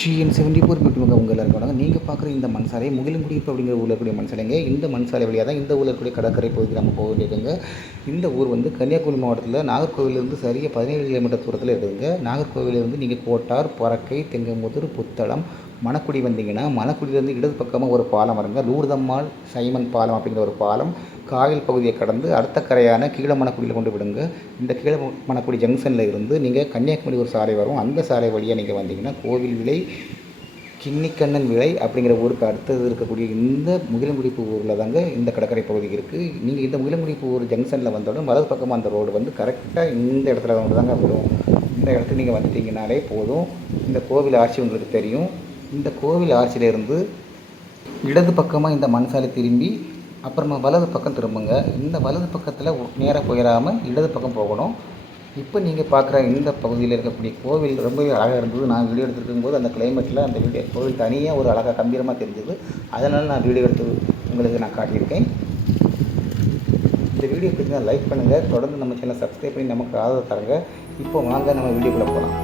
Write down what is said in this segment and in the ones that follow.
GN74 மீட்டுவங்க உங்கள் எல்லாருக்கும் வணக்கம். நீங்கள் பார்க்குற இந்த மண் சாலை முகிலங்குடியிருப்பு அப்படிங்கிற ஊரில் இருக்கக்கூடிய மண் சாலைங்க. இந்த மண் சாலை வழியாக தான் இந்த ஊரில் இருக்கக்கூடிய கடற்கரை பகுதிக்கு நம்ம போக வேண்டியிருக்குங்க. இந்த ஊர் வந்து கன்னியாகுமரி மாவட்டத்தில் நாகர்கோவிலிருந்து சரியாக 17 கிலோமீட்டர் தூரத்தில் இருக்குதுங்க. நாகர்கோவிலிருந்து நீங்கள் கோட்டார், பறக்கை, தெங்கமுதூர், புத்தளம், மணக்குடி வந்தீங்கன்னா மணக்குடியிலேருந்து இடது பக்கமாக ஒரு பாலம் வருங்க. லூர்தம்மாள் சைமன் பாலம் அப்படிங்கிற ஒரு பாலம் காயல் பகுதியை கடந்து அடுத்த கரையான கீழமணக்குடியில் கொண்டு விடுங்க. இந்த கீழமணக்குடி ஜங்ஷனில் இருந்து நீங்கள் கன்னியாகுமரி ஒரு சாலை வரும். அந்த சாலை வழியாக நீங்கள் வந்தீங்கன்னா கோவில் விலை, கிண்ணிக்கண்ணன் விலை அப்படிங்கிற ஊருக்கு அடுத்தது இருக்கக்கூடிய இந்த முகிலங்குடிப்பு ஊரில் தாங்க இந்த கடற்கரை பகுதி இருக்குது. நீங்கள் இந்த முகிலங்குடிப்பு ஊர் ஜங்ஷனில் வந்தோடனே வலது பக்கமாக அந்த ரோடு வந்து கரெக்டாக இந்த இடத்துல வந்து தாங்க வரும். இந்த இடத்துக்கு நீங்கள் வந்துட்டீங்கனாலே போதும். இந்த கோவில் ஆட்சி உங்களுக்கு தெரியும். இந்த கோவில் ஆட்சியிலேருந்து இடது பக்கமாக இந்த மண் சாலை திரும்பி அப்புறமா வலது பக்கம் திரும்புங்க. இந்த வலது பக்கத்தில் நேராக போயிடாமல் இடது பக்கம் போகணும். இப்போ நீங்கள் பார்க்குற இந்த பகுதியில் இருக்கக்கூடிய கோவில் ரொம்பவே அழகாக இருந்தது. நான் வீடியோ எடுத்துருக்கும் போது அந்த கிளைமேட்டில் அந்த கோவில் தனியாக ஒரு அழகாக கம்பீரமாக தெரிஞ்சது. அதனால் நான் வீடியோ எடுத்து உங்களுக்கு நான் காட்டியிருக்கேன். இந்த வீடியோ பிடிச்சா லைக் பண்ணுங்கள். தொடர்ந்து நம்ம சேனலை சப்ஸ்கிரைப் பண்ணி நமக்கு ஆதரவு தரங்க. இப்போ வாங்க நம்ம வீடியோக்குள்ளே போகலாம்.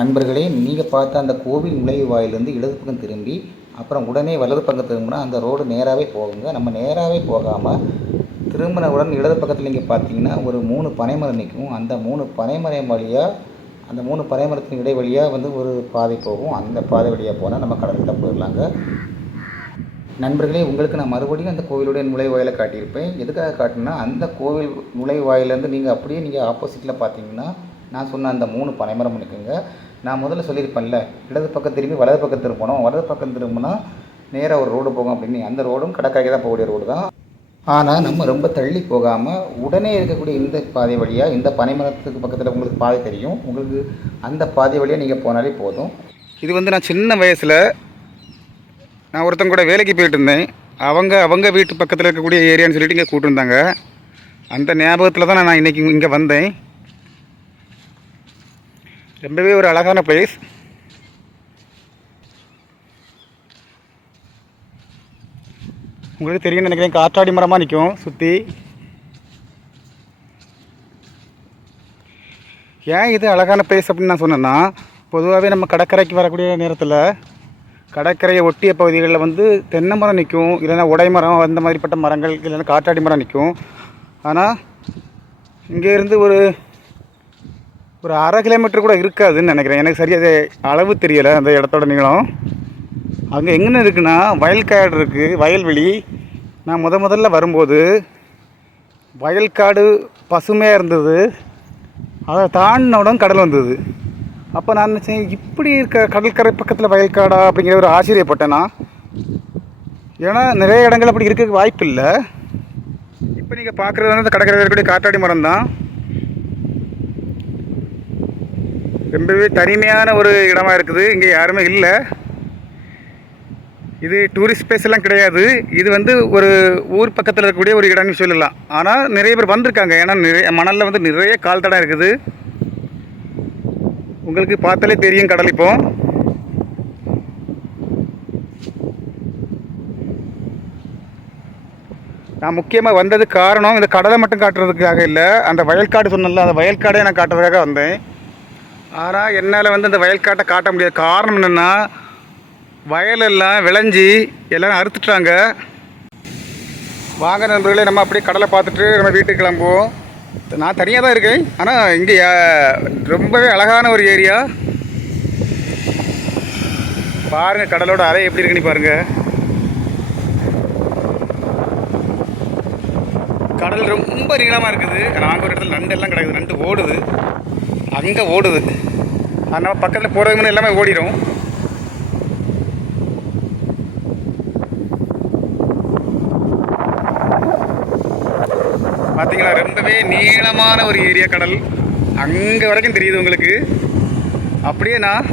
நண்பர்களே, நீங்கள் பார்த்த அந்த கோவில் நுழைவு வாயிலிருந்து இடது பக்கம் திரும்பி அப்புறம் உடனே வலது பக்கம் திரும்பினா அந்த ரோடு நேராகவே போகுங்க. நம்ம நேராகவே போகாமல் திரும்பினவுடன் இடது பக்கத்தில் நீங்கள் பார்த்தீங்கன்னா ஒரு 3 பனைமரம் நிற்கும். அந்த 3 பனைமரம் வழியாக அந்த 3 பனைமரத்தின் இடைவெளியாக வந்து ஒரு பாதை போகும். அந்த பாதை வழியாக போனால் நம்ம கடல்கிட்ட போயிடலாங்க. நண்பர்களே, உங்களுக்கு நான் மறுபடியும் அந்த கோவிலுடைய நுழைவாயிலை காட்டியிருப்பேன். எதுக்காக காட்டினா அந்த கோவில் நுழைவாயிலேருந்து நீங்கள் ஆப்போசிட்டில் பார்த்தீங்கன்னா நான் சொன்ன அந்த 3 பனைமரம் இருக்குங்க. நான் முதல்ல சொல்லியிருப்பேன்ல, இடது பக்கம் திரும்பி வலது பக்கம் திரும்பணும். வலது பக்கம் திரும்பினா நேராக ஒரு ரோடு போகும் அப்படின்னு. அந்த ரோடும் கடற்கரைக்கு தான் போகக்கூடிய ரோடு தான். ஆனால் நம்ம ரொம்ப தள்ளி போகாமல் உடனே இருக்கக்கூடிய இந்த பாதை வழியாக, இந்த பனைமரத்துக்கு பக்கத்தில் உங்களுக்கு பாதை தெரியும், உங்களுக்கு அந்த பாதை வழியாக நீங்கள் போனாலே போதும். இது வந்து நான் சின்ன வயசில் நான் ஒருத்தங்க கூட வேலைக்கு போயிட்டு இருந்தேன். அவங்க வீட்டு பக்கத்தில் இருக்கக்கூடிய ஏரியான்னு சொல்லிட்டு இங்கே கூப்பிட்டுருந்தாங்க. அந்த ஞாபகத்தில் தான் நான் இன்றைக்கி இங்கே வந்தேன். ரொம்பவே ஒரு அழகான பிளேஸ். உங்களுக்கு தெரியும்னு நினைக்கிறேன், காற்றாடி மரமாக நிற்கும் சுற்றி. ஏன் இது அழகான பிளேஸ் அப்படின்னு நான் சொன்னேன்னா, பொதுவாகவே நம்ம கடற்கரைக்கு வரக்கூடிய நேரத்தில் கடற்கரையை ஒட்டிய பகுதிகளில் வந்து தென்னை மரம் நிற்கும், இல்லைன்னா உடை மரம், அந்த மாதிரிப்பட்ட மரங்கள், இல்லைன்னா காற்றாடி மரம் நிற்கும். ஆனால் இங்கேருந்து ஒரு 1/2 கிலோமீட்டர் கூட இருக்காதுன்னு நினைக்கிறேன். எனக்கு சரியாக அளவு தெரியலை அந்த இடத்தோட நீளம். அங்கே எங்கன்னு இருக்குன்னா வயல்காடு இருக்குது, வயல்வெளி. நான் முதல்ல வரும்போது வயல்காடு பசுமையாக இருந்தது. அதை தாண்டினவுடன் கடல் வந்தது. அப்போ நான் நினச்சேன், இப்படி இருக்க கடற்கரை பக்கத்தில் வயல்காடா அப்படிங்கிற ஒரு ஆச்சரியப்பட்டேன்னா. ஏன்னா நிறைய இடங்கள் அப்படி இருக்க வாய்ப்பு இல்லை. இப்போ நீங்கள் பார்க்குறது வந்து அந்த கடற்கரை இருக்கக்கூடிய காற்றாடி மரம் தான். ரொம்பவே தனிமையான ஒரு இடமா இருக்குது. இங்கே யாருமே இல்லை. இது டூரிஸ்ட் பிளேஸ் எல்லாம் கிடையாது. இது வந்து ஒரு ஊர் பக்கத்தில் இருக்கக்கூடிய ஒரு இடம்னு சொல்லலாம். ஆனால் நிறைய பேர் வந்திருக்காங்க. ஏன்னா நிறைய மணலில் வந்து நிறைய கால் தடம் இருக்குது. உங்களுக்கு பார்த்தாலே தெரியும் கடல். இப்போ நான் முக்கியமாக வந்தது காரணம் இந்த கடலை மட்டும் காட்டுறதுக்காக இல்லை, அந்த வயல்காடு சொன்னல, அந்த வயல்காடை நான் காட்டுறதுக்காக வந்தேன். ஆனால் என்னால் வந்து அந்த வயல்காட்டை காட்ட முடியாது. காரணம் என்னென்னா, வயலெல்லாம் விளைஞ்சி எல்லோரும் அறுத்துட்டாங்க. வாங்க நண்பர்களே, நம்ம அப்படியே கடலை பார்த்துட்டு நம்ம வீட்டுக்கு கிளம்புவோம். நான் தனியாக தான் இருக்கேன். ஆனால் இங்கே ரொம்பவே அழகான ஒரு ஏரியா. பாருங்கள் கடலோட அலை எப்படி இருக்குன்னு பாருங்கள். கடல் ரொம்ப நீளமாக இருக்குது. நாங்கள் ஒரு இடத்துல நண்டு எல்லாம் கிடக்குது. நண்டு ஓடுது, அங்கே ஓடுது. அதனால் பக்கத்தில் போகிறது முன்னே எல்லாமே ஓடிடும். பார்த்தீங்களா, ரொம்பவே நீளமான ஒரு ஏரியா கடல். அங்கே வரைக்கும் தெரியுது உங்களுக்கு. அப்படியே நான்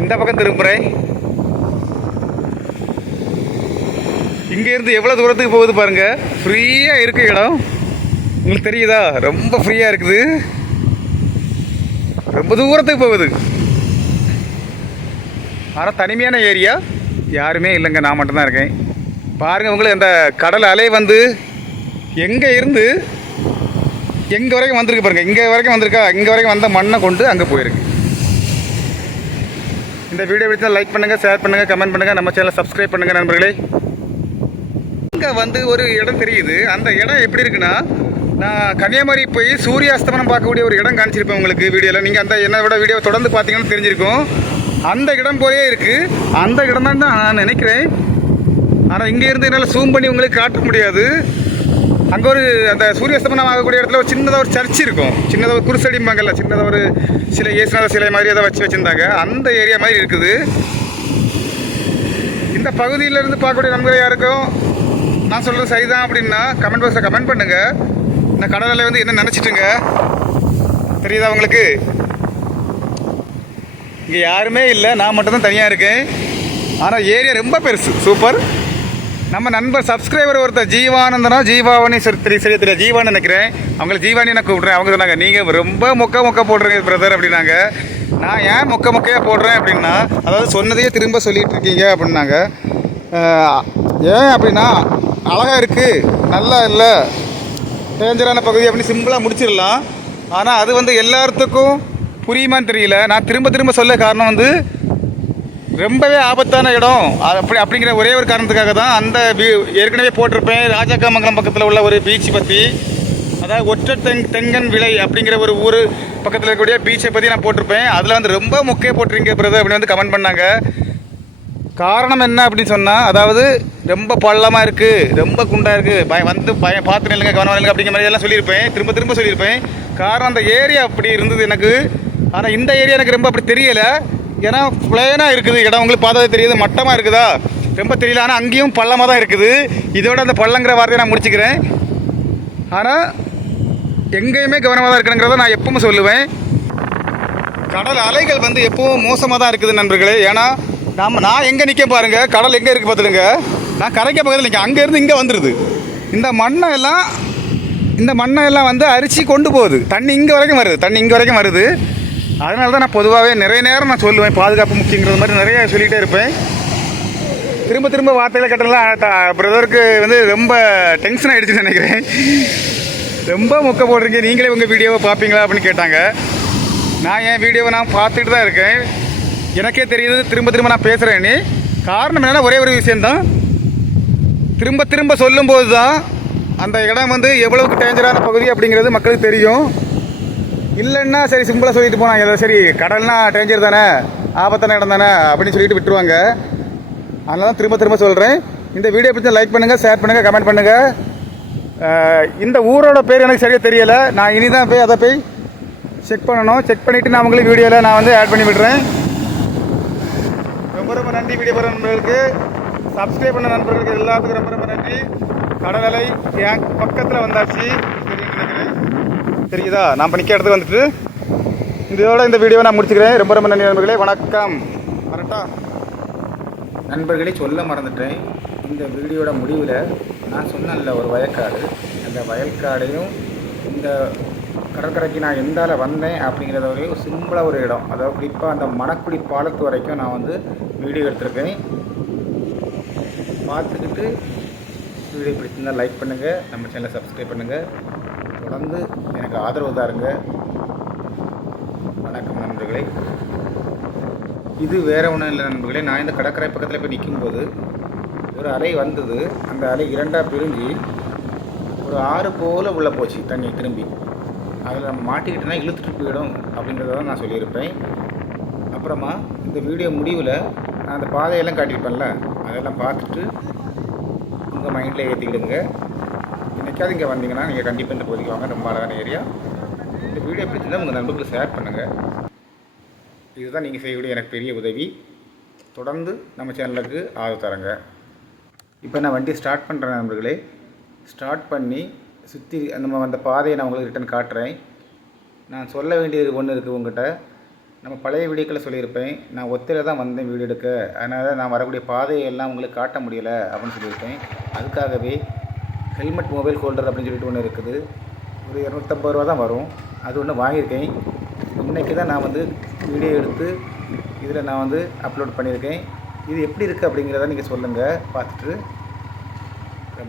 இந்த பக்கம் திரும்புகிறேன். இங்கேருந்து எவ்வளோ தூரத்துக்கு போகுது பாருங்கள். ஃப்ரீயாக இருக்குது இடம். உங்களுக்கு தெரியுதா, ரொம்ப ஃப்ரீயாக இருக்குது. ரொம்ப தூரத்துக்கு போகுது. ஆனால் தனிமையான ஏரியா, யாருமே இல்லைங்க, நான் மட்டும்தான் இருக்கேன். பாருங்கள், உங்களுக்கு அந்த கடல் அலை வந்து எங்கே இருந்து எங்கே வரைக்கும் வந்திருக்கு பாருங்கள், இங்கே வரைக்கும் வந்திருக்கா, இங்கே வரைக்கும் வந்த மண்ணை கொண்டு அங்கே போயிருக்கு. இந்த வீடியோ பிடிச்சா லைக் பண்ணுங்கள், ஷேர் பண்ணுங்கள், கமெண்ட் பண்ணுங்கள், நம்ம சேனலை சப்ஸ்கிரைப் பண்ணுங்கள் நண்பர்களே. இங்கே வந்து ஒரு இடம் தெரியுது. அந்த இடம் எப்படி இருக்குன்னா, நான் கன்னியாகுமரி போய் சூரியாஸ்தமனம் பார்க்கக்கூடிய ஒரு இடம் காமிச்சிருப்பேன் உங்களுக்கு வீடியோவில். நீங்கள் அந்த என்னோட வீடியோ தொடர்ந்து பார்த்தீங்கன்னு தெரிஞ்சிருக்கும். அந்த இடம் போலே இருக்குது. அந்த இடம் தான் நான் நினைக்கிறேன். ஆனால் இங்கே இருந்து என்னால் ஜூம் பண்ணி உங்களுக்கு காட்ட முடியாது. அங்கே ஒரு அந்த சூரியஸ்தமனம் ஆகக்கூடிய இடத்துல ஒரு சின்னதாக ஒரு சர்ச் இருக்கும். சின்னதாக ஒரு குருசடிம்பாங்கல்ல, சின்னதாக ஒரு சிலை, இயேசுநாத சிலை மாதிரி அதை வச்சுருந்தாங்க. அந்த ஏரியா மாதிரி இருக்குது. இந்த பகுதியிலேருந்து பார்க்கக்கூடிய நண்பர்கள் யாருக்கும் நான் சொல்கிறது சரிதான் அப்படின்னா கமெண்ட் பாக்ஸில் கமெண்ட் பண்ணுங்கள். இந்த கடலில் வந்து என்ன நினச்சிட்டுங்க தெரியுதா உங்களுக்கு? இங்கே யாருமே இல்லை, நான் மட்டும்தான் தனியாக இருக்கேன். ஆனால் ஏரியா ரொம்ப பெருசு, சூப்பர். நம்ம நண்பர் சப்ஸ்கிரைபர் ஒருத்தர் ஜீவானந்தனா, ஜீவாவணி சரியா தெரியல, ஜீவான்னு நினைக்கிறேன். அவங்கள ஜீவானி நான் கூப்பிட்றேன். அவங்க சொன்னாங்க நீங்கள் ரொம்ப மொக்க போடுறீங்க பிரதர் அப்படின்னாங்க. நான் ஏன் மொக்கையாக போடுறேன் அப்படின்னா, அதாவது சொன்னதையே திரும்ப சொல்லிகிட்டு இருக்கீங்க அப்படின்னாங்க. ஏன் அப்படின்னா அழகாக இருக்குது, நல்லா இல்லை, டேஞ்சரான பகுதி அப்படின்னு சிம்பிளாக முடிச்சிடலாம். ஆனால் அது வந்து எல்லாத்துக்கும் புரியுமான்னு தெரியல. நான் திரும்ப சொல்ல காரணம் வந்து ரொம்பவே ஆபத்தான இடம் அப்படிங்கிற ஒரே ஒரு காரணத்துக்காக தான் அந்த ஏற்கனவே போட்டிருப்பேன். ராஜாக்காமங்கலம் பக்கத்தில் உள்ள ஒரு பீச் பற்றி, அதாவது ஒற்றை தெங்கன் விளை அப்படிங்கிற ஒரு ஊர் பக்கத்தில் இருக்கக்கூடிய பீச்சை பற்றி நான் போட்டிருப்பேன். அதில் வந்து ரொம்ப முக்கிய போட்டிருக்கீங்க பிரதர் அப்படின்னு வந்து கமெண்ட் பண்ணாங்க. காரணம் என்ன அப்படின்னு சொன்னால், அதாவது ரொம்ப பள்ளமாக இருக்குது, ரொம்ப குண்டாக இருக்குது, பார்த்து நில்லுங்க, கவனம் நில்லுங்க அப்படிங்கிற மாதிரி எல்லாம் சொல்லியிருப்பேன். திரும்ப சொல்லியிருப்பேன். காரணம் அந்த ஏரியா அப்படி இருந்தது எனக்கு. ஆனால் இந்த ஏரியா எனக்கு ரொம்ப அப்படி தெரியலை. ஏன்னா பிளேனாக இருக்குது இடம், உங்களுக்கு பார்த்தா தெரியுது, மட்டமாக இருக்குதா, ரொம்ப தெரியல. ஆனால் அங்கேயும் பள்ளமாக தான் இருக்குது. இதோட அந்த பள்ளங்கிற வார்த்தையை நான் முடிச்சுக்கிறேன். ஆனால் எங்கேயுமே கவனமாக தான் இருக்கணுங்கிறத நான் எப்பவுமே சொல்லுவேன். கடல் அலைகள் வந்து எப்பவும் மோசமாக தான் இருக்குது நண்பர்களே. ஏன்னா நான் எங்கே நிற்க பாருங்கள், கடல் எங்கே இருக்குது பார்த்துடுங்க. நான் கரைக்க பக்கத்தில் நிற்க, அங்கேருந்து இங்கே வந்துடுது. இந்த மண்ணை எல்லாம் வந்து அரிச்சு கொண்டு போகுது. தண்ணி இங்கே வரைக்கும் வருது. அதனால தான் நான் பொதுவாகவே நிறைய நேரம் நான் சொல்லுவேன், பாதுகாப்பு முக்கியங்கிறது மாதிரி நிறைய சொல்லிகிட்டே இருப்பேன். திரும்ப வார்த்தைகளை கட்டலாம். பிரதருக்கு வந்து ரொம்ப டென்ஷன் ஆகிடுச்சுன்னு நினைக்கிறேன். ரொம்ப மொக்க போடுறீங்க, நீங்களே உங்கள் வீடியோவை பார்ப்பீங்களா அப்படின்னு கேட்டாங்க. நான் என் வீடியோவை நான் பார்த்துட்டு தான் இருக்கேன். எனக்கே தெரியுது திரும்ப நான் பேசுகிறேன்னு. காரணம் என்னென்னா ஒரே ஒரு விஷயந்தான், திரும்ப சொல்லும்போது தான் அந்த இடம் வந்து எவ்வளவுக்கு டேஞ்சரான பகுதி அப்படிங்கிறது மக்களுக்கு தெரியும். இல்லைன்னா சரி சிம்பிளாக சொல்லிட்டு போனாங்க, சரி கடல்னா டேஞ்சர் தானே, ஆபத்தான இடம் தானே அப்படின்னு சொல்லிட்டு விட்டுருவாங்க. அதனால தான் திரும்ப சொல்கிறேன். இந்த வீடியோ பிடிச்சா லைக் பண்ணுங்கள், ஷேர் பண்ணுங்கள், கமெண்ட் பண்ணுங்கள். இந்த ஊரோட பேர் எனக்கு சரியாக தெரியலை. நான் இனி தான் அதை போய் செக் பண்ணணும். செக் பண்ணிவிட்டு நான் உங்களுக்கு வீடியோவில் நான் வந்து ஆட் பண்ணி விடுறேன். ரொம்ப நன்றி. வீடியோ போகிற நண்பர்களுக்கு, சப்ஸ்கிரைப் பண்ண நண்பர்களுக்கு எல்லாத்துக்கும் ரொம்ப நன்றி. கடல் அலை என் பக்கத்தில் வந்தாச்சு நினைக்கிறேன், தெரியுதா? நான் பண்ணிக்க இடத்துக்கு வந்துட்டு இதோட இந்த வீடியோவை நான் முடிச்சுக்கிறேன். ரொம்ப நன்றி நண்பர்களே, வணக்கம். கரெக்டா நண்பர்களே, சொல்ல மறந்துட்டேன். இந்த வீடியோட முடிவில் நான் சொன்னேன்ல ஒரு வயக்காடு, அந்த வயல்காடையும் இந்த கடற்கரைக்கு நான் எந்தால வந்தேன் அப்படிங்கிறத ஒரு சிம்பிளாக ஒரு இடம், அதாவது குறிப்பாக அந்த மணக்குடி பாலத்து வரைக்கும் நான் வந்து வீடியோ எடுத்திருக்கேன். பார்த்துக்கிட்டு வீடியோ பிடிச்சிருந்தால் லைக் பண்ணுங்கள், நம்ம சேனலை சப்ஸ்கிரைப் பண்ணுங்கள், தொடர்ந்து எனக்கு ஆதரவு தாருங்க. வணக்கம் நண்பர்களே. இது வேறு ஒன்றும் இல்லை நண்பர்களே. நான் இந்த கடற்கரை பக்கத்தில் போய் நிற்கும்போது ஒரு அலை வந்தது. அந்த அலை இரண்டாக பிரிஞ்சு ஒரு ஆறு போல் உள்ளே போச்சு தண்ணி திரும்பி. அதில் நம்ம மாட்டிக்கிட்டோன்னா இழுத்துட்டு போயிடும் அப்படிங்கிறத தான் நான் சொல்லியிருப்பேன். அப்புறமா இந்த வீடியோ முடிவில் நான் அந்த பாதையெல்லாம் காட்டியிருப்பேன்ல, அதெல்லாம் பார்த்துட்டு உங்கள் மைண்டில் ஏற்றிக்கிடுங்க. என்னைக்காவது இங்கே வந்தீங்கன்னா நீங்கள் கண்டிப்பாக இந்த பகுதிக்கு வாங்க, ரொம்ப அழகான ஏரியா. இந்த வீடியோ பிடிச்சிருந்தால் உங்கள் நண்பர்களுக்கு ஷேர் பண்ணுங்கள். இதுதான் நீங்கள் செய்யக்கூடிய எனக்கு பெரிய உதவி. தொடர்ந்து நம்ம சேனலுக்கு ஆதரவு தரங்க. இப்போ நான் வண்டி ஸ்டார்ட் பண்ணுறேன் நண்பர்களே. ஸ்டார்ட் பண்ணி சுற்றி அந்த பாதையை நான் உங்களுக்கு ரிட்டன் காட்டுறேன். நான் சொல்ல வேண்டியது ஒன்று இருக்குது உங்கள்கிட்ட. நம்ம பழைய வீடியோக்களை சொல்லியிருப்பேன், நான் ஒத்தையில் தான் வந்தேன் வீடியோ எடுக்க, அதனால் நான் வரக்கூடிய பாதையெல்லாம் உங்களுக்கு காட்ட முடியலை அப்படின்னு சொல்லியிருப்பேன். அதுக்காகவே ஹெல்மெட் மொபைல் ஹோல்டர் அப்படின்னு சொல்லிட்டு ஒன்று இருக்குது. ஒரு 250 ரூபா தான் வரும். அது ஒன்று வாங்கியிருக்கேன். இன்றைக்கி தான் நான் வந்து வீடியோ எடுத்து இதில் நான் வந்து அப்லோட் பண்ணியிருக்கேன். இது எப்படி இருக்குது அப்படிங்கிறத நீங்கள் சொல்லுங்கள் பார்த்துட்டு.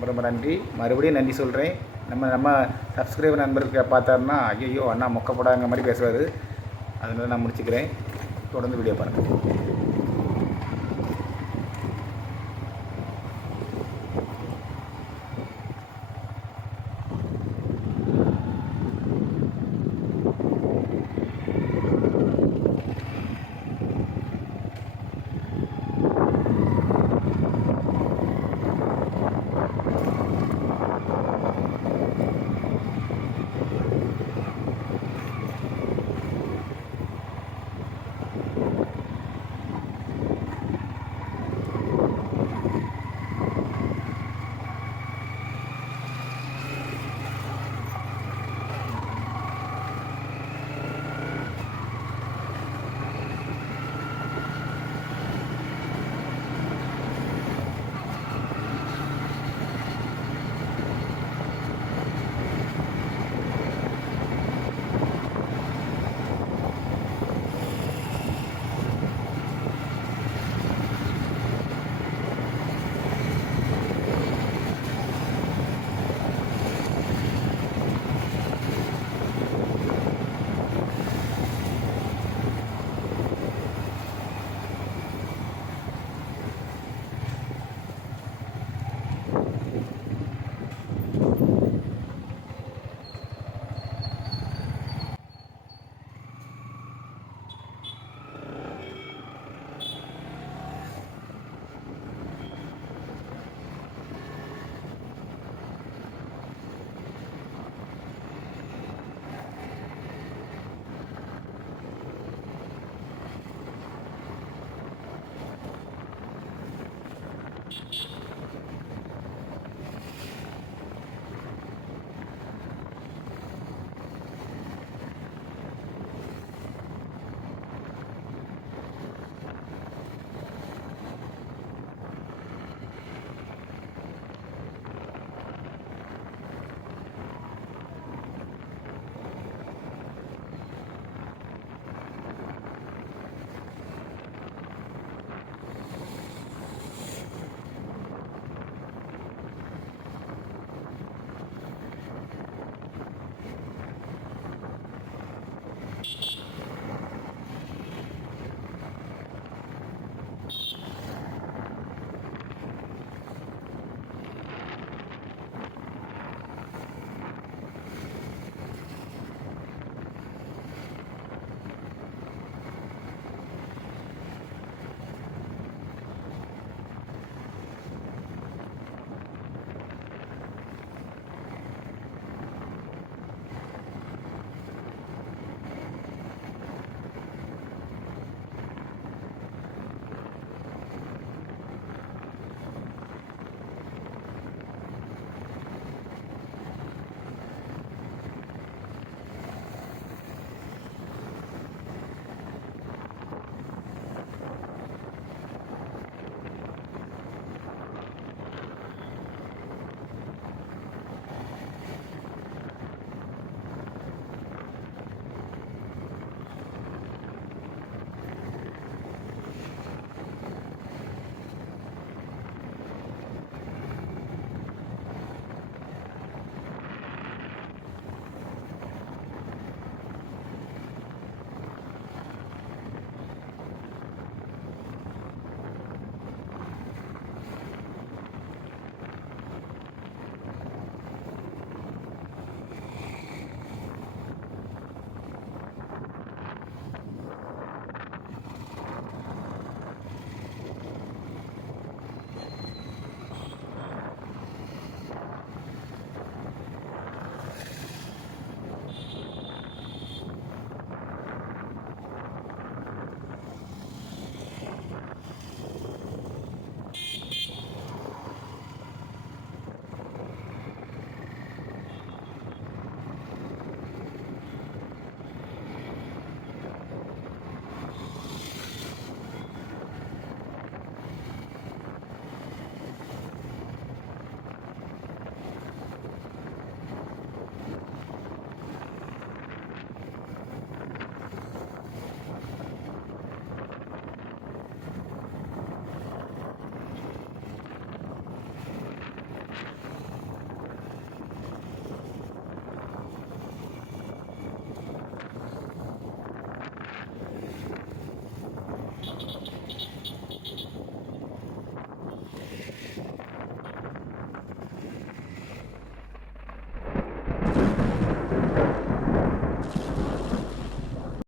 ரொம்ப நன்றி. மறுபடியும் நன்றி சொல்கிறேன். நம்ம சப்ஸ்கிரைபர் நண்பருக்கு பார்த்தாருன்னா ஐயோ அண்ணா மொக்கப்படாங்கிற மாதிரி பேசுவார். அதனால நான் முடிச்சுக்கிறேன். தொடர்ந்து வீடியோ பாருங்கள்.